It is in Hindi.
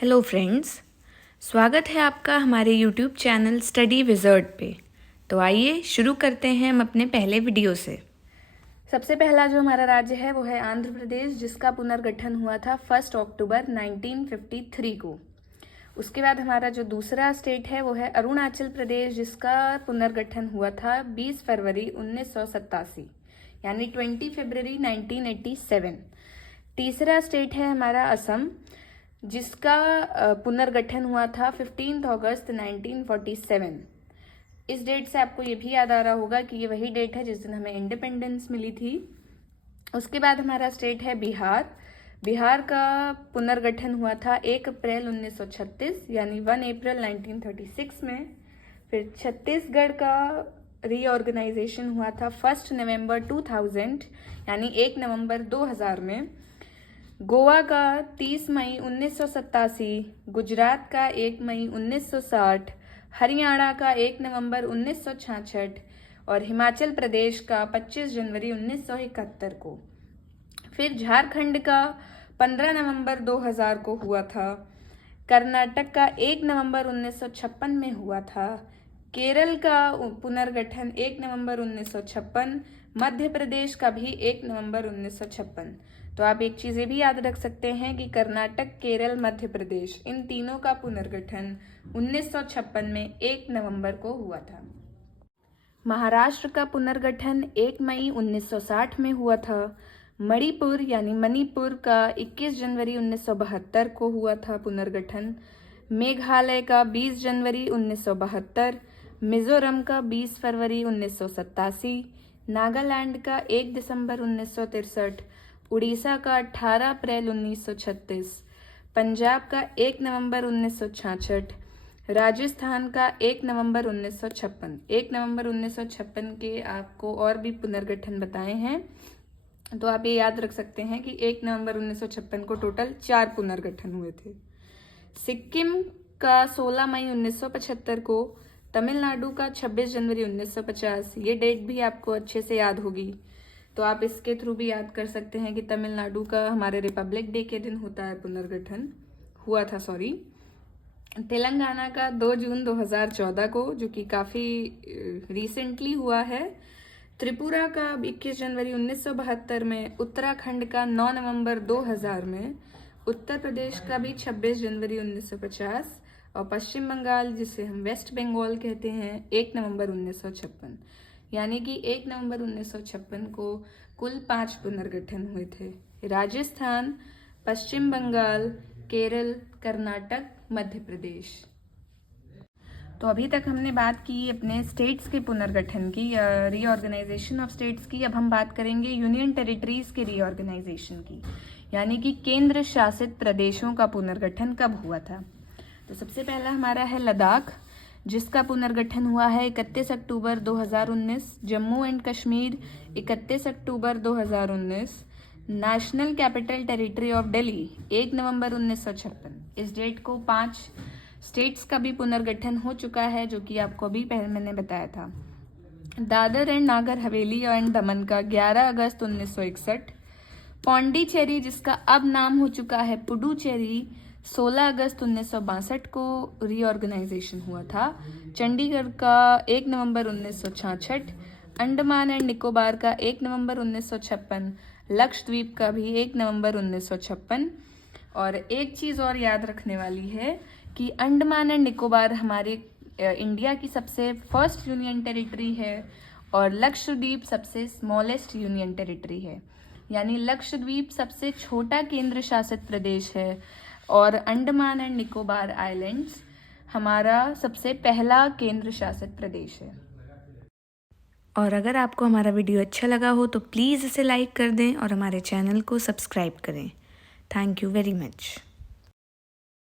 हेलो फ्रेंड्स, स्वागत है आपका हमारे यूट्यूब चैनल स्टडी विज़र्ड पे। तो आइए शुरू करते हैं हम अपने पहले वीडियो से। सबसे पहला जो हमारा राज्य है वो है आंध्र प्रदेश, जिसका पुनर्गठन हुआ था 1 अक्टूबर 1953 को। उसके बाद हमारा जो दूसरा स्टेट है वो है अरुणाचल प्रदेश, जिसका पुनर्गठन हुआ था 20 फरवरी 1987 यानी 20 फरवरी 1987। तीसरा स्टेट है हमारा असम, जिसका पुनर्गठन हुआ था 15 अगस्त 1947। इस डेट से आपको ये भी याद आ रहा होगा कि ये वही डेट है जिस दिन हमें इंडिपेंडेंस मिली थी। उसके बाद हमारा स्टेट है बिहार। बिहार का पुनर्गठन हुआ था 1 अप्रैल 1936 यानी 1 अप्रैल 1936 में। फिर छत्तीसगढ़ का रीऑर्गेनाइजेशन हुआ था 1 नवंबर 2000 यानी 1 नवंबर 2000 में। गोवा का 30 मई 1987, गुजरात का 1 मई 1960, हरियाणा का 1 नवंबर 1966 और हिमाचल प्रदेश का 25 जनवरी 1971 को। फिर झारखंड का 15 नवंबर 2000 को हुआ था। कर्नाटक का 1 नवंबर 1956 में हुआ था। केरल का पुनर्गठन 1 नवंबर 1956, मध्य प्रदेश का भी 1 नवंबर 1956। तो आप एक चीज़ ये भी याद रख सकते हैं कि कर्नाटक, केरल, मध्य प्रदेश इन तीनों का पुनर्गठन 1956 में 1 नवंबर को हुआ था। महाराष्ट्र का पुनर्गठन 1 मई 1960 में हुआ था। मणिपुर यानी मणिपुर का 21 जनवरी 1972 को हुआ था पुनर्गठन। मेघालय का 20 जनवरी 1972, मिजोरम का 20 फरवरी 1987, नागालैंड का 1 दिसंबर 1963, उड़ीसा का 18 अप्रैल 1936, पंजाब का 1 नवंबर 1966, राजस्थान का 1 नवंबर 1956। 1 नवंबर 1956 के आपको और भी पुनर्गठन बताए हैं, तो आप ये याद रख सकते हैं कि 1 नवंबर 1956 को टोटल 4 पुनर्गठन हुए थे। सिक्किम का 16 मई 1975 को, तमिलनाडु का 26 जनवरी 1950। ये डेट भी आपको अच्छे से याद होगी, तो आप इसके थ्रू भी याद कर सकते हैं कि तमिलनाडु का हमारे रिपब्लिक डे के दिन होता है पुनर्गठन हुआ था। तेलंगाना का 2 जून 2014 को, जो कि काफ़ी रिसेंटली हुआ है। त्रिपुरा का 21 जनवरी 1972 में, उत्तराखंड का 9 नवंबर 2000 में, उत्तर प्रदेश का भी 26 जनवरी 1950 और पश्चिम बंगाल, जिसे हम वेस्ट बंगाल कहते हैं, 1 नवंबर 1956। यानी कि 1 नवंबर 1956 को कुल 5 पुनर्गठन हुए थे। राजस्थान, पश्चिम बंगाल, केरल, कर्नाटक, मध्य प्रदेश। तो अभी तक हमने बात की अपने स्टेट्स के पुनर्गठन की, रीऑर्गेनाइजेशन ऑफ स्टेट्स की। अब हम बात करेंगे यूनियन टेरिटरीज के रीऑर्गेनाइजेशन की, यानी कि केंद्र शासित प्रदेशों का पुनर्गठन कब हुआ था। तो सबसे पहला हमारा है लद्दाख, जिसका पुनर्गठन हुआ है 31 अक्टूबर 2019। Jammu and Kashmir 31 October 2019। National capital territory of Delhi 1 नवंबर 1956। इस डेट को 5 स्टेट्स का भी पुनर्गठन हो चुका है, जो कि आपको अभी पहले मैंने बताया था। दादर एंड नागर हवेली एंड दमन का 11 अगस्त 1961। पौंडीचेरी, जिसका अब नाम हो चुका है पुडुचेरी, 16 अगस्त 1962 को रीऑर्गेनाइजेशन हुआ था। चंडीगढ़ का 1 नवंबर 1966, अंडमान एंड निकोबार का 1 नवंबर 1956, लक्षद्वीप का भी 1 नवंबर 1956। और एक चीज़ और याद रखने वाली है कि अंडमान एंड निकोबार हमारे इंडिया की सबसे फर्स्ट यूनियन टेरिटरी है और लक्षद्वीप सबसे स्मॉलेस्ट यूनियन टेरिटरी है। यानी लक्षद्वीप सबसे छोटा केंद्र शासित प्रदेश है और अंडमान एंड निकोबार आइलैंड्स हमारा सबसे पहला केंद्र शासित प्रदेश है। और अगर आपको हमारा वीडियो अच्छा लगा हो तो प्लीज़ इसे लाइक कर दें और हमारे चैनल को सब्सक्राइब करें। Thank you very much.